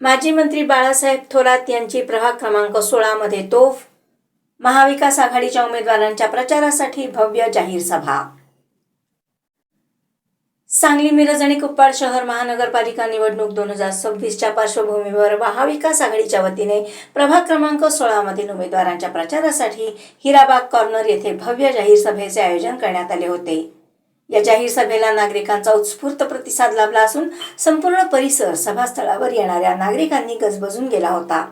माजी मंत्री बाळासाहेब थोरात यांची प्रभाग क्रमांक सोळामध्ये तोफ महाविकास आघाडीच्या उमेदवारांच्या प्रचारासाठी भव्य जाहीर सभा. सांगली मिरज आणि कुप्पाड शहर महानगरपालिका निवडणूक दोन हजार सव्वीसच्या पार्श्वभूमीवर महाविकास आघाडीच्या वतीने प्रभाग क्रमांक सोळामधील उमेदवारांच्या प्रचारासाठी हिराबाग कॉर्नर येथे भव्य जाहीर सभेचे आयोजन करण्यात आले होते. या जाहीर सभेला नागरिकांचा उत्स्फूर्त प्रतिसाद लाभला असून संपूर्ण परिसर सभास्थळावर येणाऱ्या नागरिकांनी गजबजून गेला होता.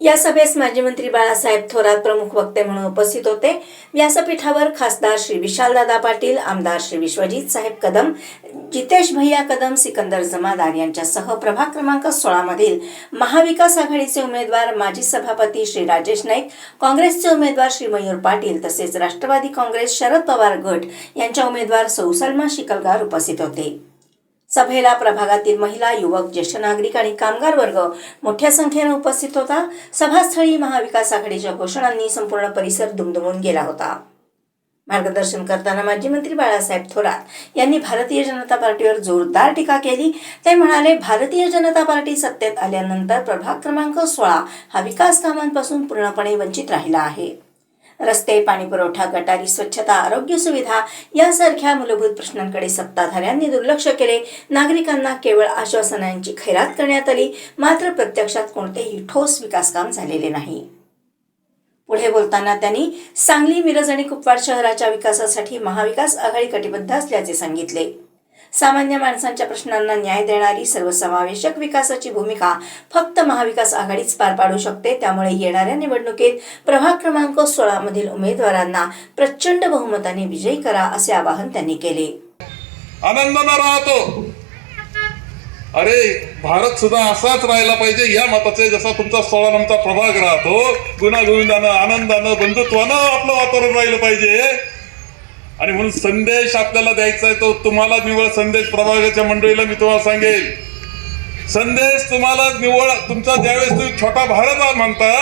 या सभेस माजी मंत्री बाळासाहेब थोरात प्रमुख वक्ते म्हणून उपस्थित होते. व्यासपीठावर खासदार श्री विशालदादा पाटील आमदार श्री विश्वजित साहेब कदम जितेश भैया कदम सिकंदर जमादार यांच्यासह प्रभाग क्रमांक सोळा मधील महाविकास आघाडीचे उमेदवार माजी सभापती श्री राजेश नाईक काँग्रेसचे उमेदवार श्री मयूर पाटील तसेच राष्ट्रवादी काँग्रेस शरद पवार गट यांच्या उमेदवार सौ सलमा शिकलगार उपस्थित होते. सभेला प्रभागातील महिला युवक ज्येष्ठ नागरिक आणि कामगार वर्ग मोठ्या संख्येने उपस्थित होता. सभास्थळी महाविकास आघाडीच्या घोषणांनी संपूर्ण परिसर दुमदुमून गेला होता. मार्गदर्शन करताना माजी मंत्री बाळासाहेब थोरात यांनी भारतीय जनता पार्टीवर जोरदार टीका केली. ते म्हणाले भारतीय जनता पार्टी सत्तेत आल्यानंतर प्रभाग क्रमांक सोळा हा विकास कामांपासून पूर्णपणे वंचित राहिला आहे. रस्ते पाणीपुरवठा गटारी स्वच्छता आरोग्य सुविधा यासारख्या मूलभूत प्रश्नांकडे सत्ताधाऱ्यांनी दुर्लक्ष केले. नागरिकांना केवळ आश्वासनांची खैरात करण्यात आली मात्र प्रत्यक्षात कोणतेही ठोस विकासकाम झालेले नाही. पुढे बोलताना त्यांनी सांगली मिरज आणि कुपवाड शहराच्या विकासासाठी महाविकास आघाडी कटिबद्ध असल्याचे सांगितले. सामान्य माणसांच्या प्रश्नांना न्याय देणारी सर्वसमावेशक विकासाची भूमिका फक्त महाविकास आघाडीच पार पाडू शकते. त्यामुळे येणाऱ्या निवडणुकीत प्रभाग क्रमांक सोळा मधील उमेदवारांना प्रचंड बहुमताने विजयी करा असे आवाहन त्यांनी केले. आनंदानं राहतो. अरे भारत सुद्धा असाच राहिला पाहिजे. या मताचे जसा तुमचा सोळा नंबरचा प्रभाग राहतो गुणागोविंदानं आनंदानं बंधुत्वानं आपलं वातावरण राहिलं पाहिजे. आणि म्हणून संदेश आपल्याला द्यायचा आहे तो तुम्हाला निवळ संदेश प्रभागाच्या मंडळीला मी तुम्हाला सांगेल. संदेश तुम्हाला निवळ तुमचा ज्यावेळेस तुम्ही छोटा भारत म्हणता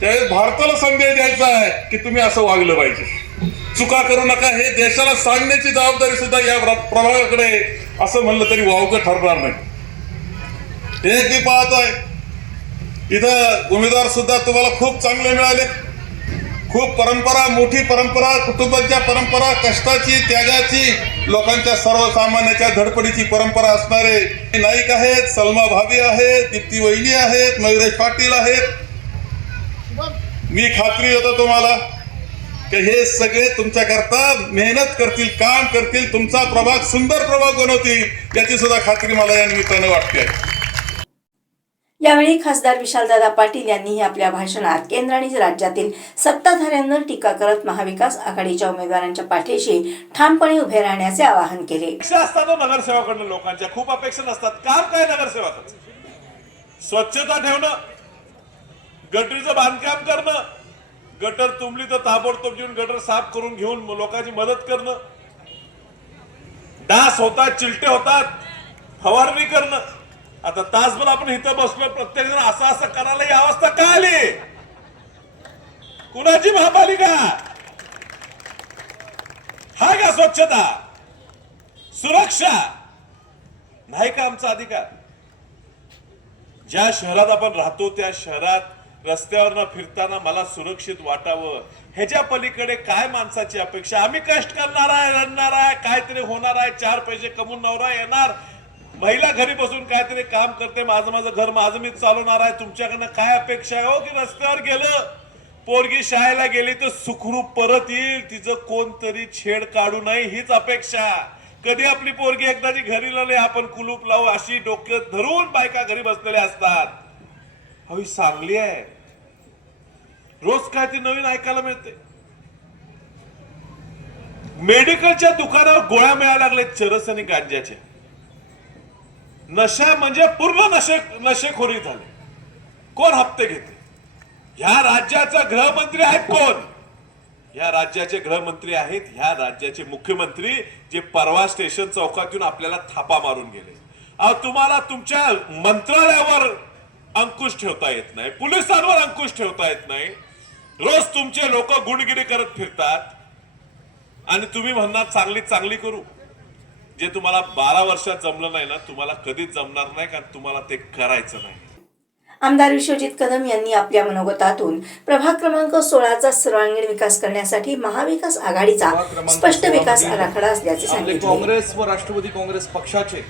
त्यावेळेस भारताला संदेश द्यायचा आहे की तुम्ही असं वागलं पाहिजे. चुका करू नका हे देशाला सांगण्याची जबाबदारी सुद्धा या प्रभागाकडे असं म्हणलं तरी वावगं ठरणार नाही. हे मी पाहतोय. इथं उमेदवार सुद्धा तुम्हाला खूप चांगले मिळाले. खूप परंपरा मोठी परंपरा कुटुंबाच्या परंपरा कष्टाची त्यागाची लोकांच्या सर्वसामान्याच्या धडपडीची परंपरा असणारे नाईक आहेत सलमा भाभी आहेत दीप्ती वहिनी आहेत मयुरेश पाटील आहेत. मी खात्री होतो तुम्हाला की हे सगळे तुमच्याकरता मेहनत करतील काम करतील तुमचा प्रभाग सुंदर प्रभाग बनवतील याची सुद्धा खात्री मला या निमित्तानं वाटते यावेळी खासदार विशालदादा पाटील यांनीही आपल्या भाषणात केंद्र आणि राज्यातील सत्ताधाऱ्यांवर टीका करत महाविकास आघाडीच्या उमेदवारांच्या पाठीशी ठामपणे उभे राहण्याचे आवाहन केले. असतात नगरसेवाकडनं लोकांच्या. खूप अपेक्षा नसतात. काम काय नगरसेवकाचं? स्वच्छता ठेवणं गटरीचं बांधकाम करणं गटर तुंबली तर ताबडतोब घेऊन गटर साफ करून घेऊन लोकांची मदत करणं. डास होतात चिलटे होतात फवारणी करणं. आता तासभर आपण इथं बसलो प्रत्येक जण असं असं करायला ही अवस्था का आली? कुणाची महापालिका? हा का स्वच्छता? सुरक्षा? नाही का आमचा अधिकार? ज्या शहरात आपण राहतो त्या शहरात रस्त्यावर फिरताना मला सुरक्षित वाटावं. ह्याच्या पलीकडे काय माणसाची अपेक्षा? आम्ही कष्ट करणार आहे रडणार आहे काहीतरी होणार आहे चार पैसे कमवून नवरा येणार. महिला घरी बसून काहीतरी काम करते माझं माझं घर माझं मीच चालवणार आहे तुमच्याकडनं काय अपेक्षा आहे? हो की रस्त्यावर गेलं? पोरगी शाळेला गेली तर सुखरूप परत येईल तिचं कोणतरी छेड काढू नये हीच अपेक्षा. कधी आपली पोरगी एकदाची घरी लावली आपण कुलूप लावू अशी डोक्यात धरून बायका घरी बसलेल्या असतात. हवी चांगली आहे. रोज काय ती नवीन ऐकायला मिळते? मेडिकलच्या दुकानावर गोळ्या मिळायला लागले चरस आणि गांजाच्या नशा म्हणजे पूर्ण नशे नशेखोरी झाली. कोण हप्ते घेते? ह्या राज्याचा गृहमंत्री आहेत कोण? ह्या राज्याचे गृहमंत्री आहेत ह्या राज्याचे मुख्यमंत्री जे परवा स्टेशन चौकातून आपल्याला थापा मारून गेले. अहो तुम्हाला तुमच्या मंत्रालयावर अंकुश ठेवता येत नाही पोलिसांवर अंकुश ठेवता येत नाही. रोज तुमचे लोक गुणगिरी करत फिरतात. आणि तुम्ही म्हणणार चांगली चांगली करू. जे तुम्हाला बारा वर्षात जमलं नाही ना तुम्हाला कधीच जमणार नाही कारण तुम्हाला ते करायचं नाही. आमदार विश्वजित कदम यांनी आपल्या मनोगतातून प्रभाग क्रमांक सोळाचा सर्वांगीण विकास करण्यासाठी महाविकास आघाडीचा स्पष्ट विकास 16 मध्ये आराखडा असल्याचे सांगितले. काँग्रेस व राष्ट्रवादी काँग्रेस पक्षाचे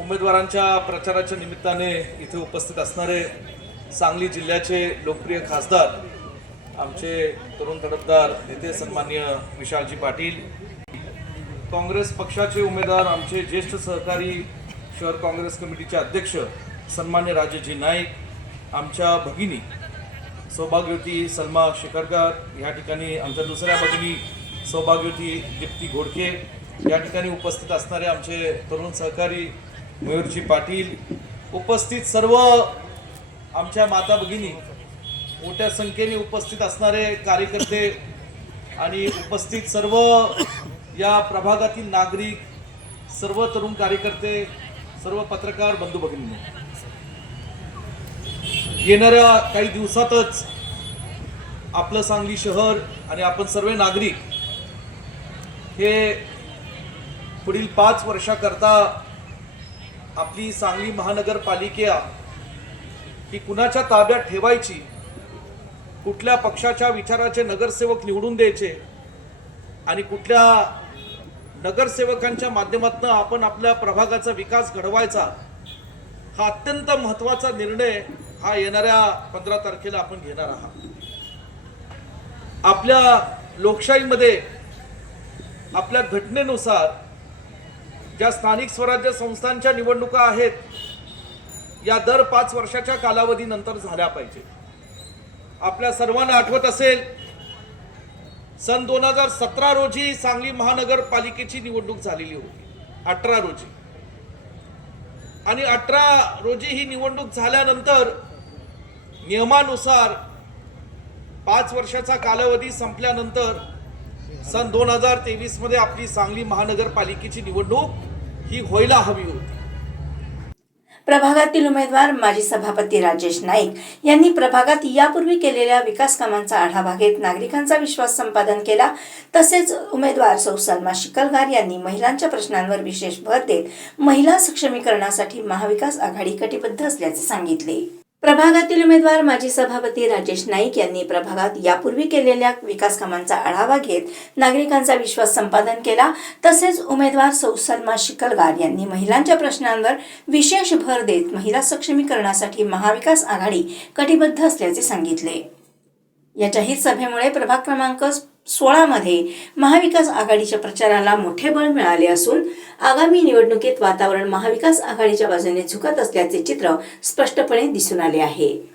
उमेदवारांच्या प्रचाराच्या निमित्ताने इथे उपस्थित असणारे सांगली जिल्ह्याचे लोकप्रिय खासदार आमचे तरुण तडफदार नेते सन्मान्य विशालजी पाटील काँग्रेस पक्षाचे उमेदवार आमचे ज्येष्ठ सहकारी शहर काँग्रेस कमिटीचे अध्यक्ष सन्मान्य राजेजी नाईक आमच्या भगिनी सौभाग्यवती सलमा शेखरकर या ठिकाणी आमच्या दुसऱ्या भगिनी सौभाग्यवती दीप्ती घोडके या ठिकाणी उपस्थित असणारे आमचे तरुण सहकारी मयूरजी पाटील उपस्थित सर्व आमच्या माता भगिनी मोठ्या संख्येने उपस्थित असणारे कार्यकर्ते आणि उपस्थित सर्व या प्रभागातील नागरिक सर्व तरुण कार्यकर्ते सर्व पत्रकार बंधू भगिनी येणाऱ्या काही दिवसातच आपलं सांगली शहर आणि आपण सर्व नागरिक हे पुढील पाच वर्षाकरता आपली सांगली महानगरपालिका ही कुणाच्या ताब्यात ठेवायची कुठल्या पक्षाच्या विचाराचे नगरसेवक निवडून द्यायचे आणि कुठल्या नगरसेवकांच्या माध्यमातून आपण आपल्या प्रभागाचा विकास घडवायचा हा अत्यंत महत्त्वाचा निर्णय हा येणाऱ्या पंधरा तारखेला आपण घेणार आहात. आपल्या लोकशाहीमध्ये आपल्या घटनेनुसार ज्या स्थानिक स्वराज्य संस्थांच्या निवडणुका आहेत या दर पाच वर्षाच्या कालावधीनंतर झाल्या पाहिजे आपल्या सर्वांना आठवत असेल सन दोन हजार सतरा रोजी सांगली महानगरपालिकेची निवडणूक झालेली होती. अठरा रोजी. आणि अठरा रोजी ही निवडणूक झाल्यानंतर नियमानुसार पाच वर्षाचा कालावधी संपल्यानंतर सन दोन हजार तेवीसमध्ये आपली सांगली महानगरपालिकेची निवडणूक ही व्हायला हवी होती. प्रभागातील उमेदवार माजी सभापती राजेश नाईक यांनी प्रभागात यापूर्वी केलेल्या विकास कामांचा आढावा घेत नागरिकांचा विश्वास संपादन केला. तसेच उमेदवार सौ सलमा शिकलगार यांनी महिलांच्या प्रश्नांवर विशेष भर देत महिला सक्षमीकरणासाठी महाविकास आघाडी कटिबद्ध असल्याचे सांगितले. प्रभागातील उमेदवार माजी सभापती राजेश नाईक यांनी प्रभागात यापूर्वी केलेल्या विकास कामांचा आढावा घेत नागरिकांचा विश्वास संपादन केला. तसेच उमेदवार सौ सलमा शिकलगार यांनी महिलांच्या प्रश्नांवर विशेष भर देत महिला सक्षमीकरणासाठी महाविकास आघाडी कटिबद्ध असल्याचे सांगितले. या जाहीर सभेमुळे प्रभाग क्रमांक सोळामध्ये महाविकास आघाडीच्या प्रचाराला मोठे बळ मिळाले असून आगामी निवडणुकीत वातावरण महाविकास आघाडीच्या बाजूने झुकत असल्याचे चित्र स्पष्टपणे दिसून आले आहे.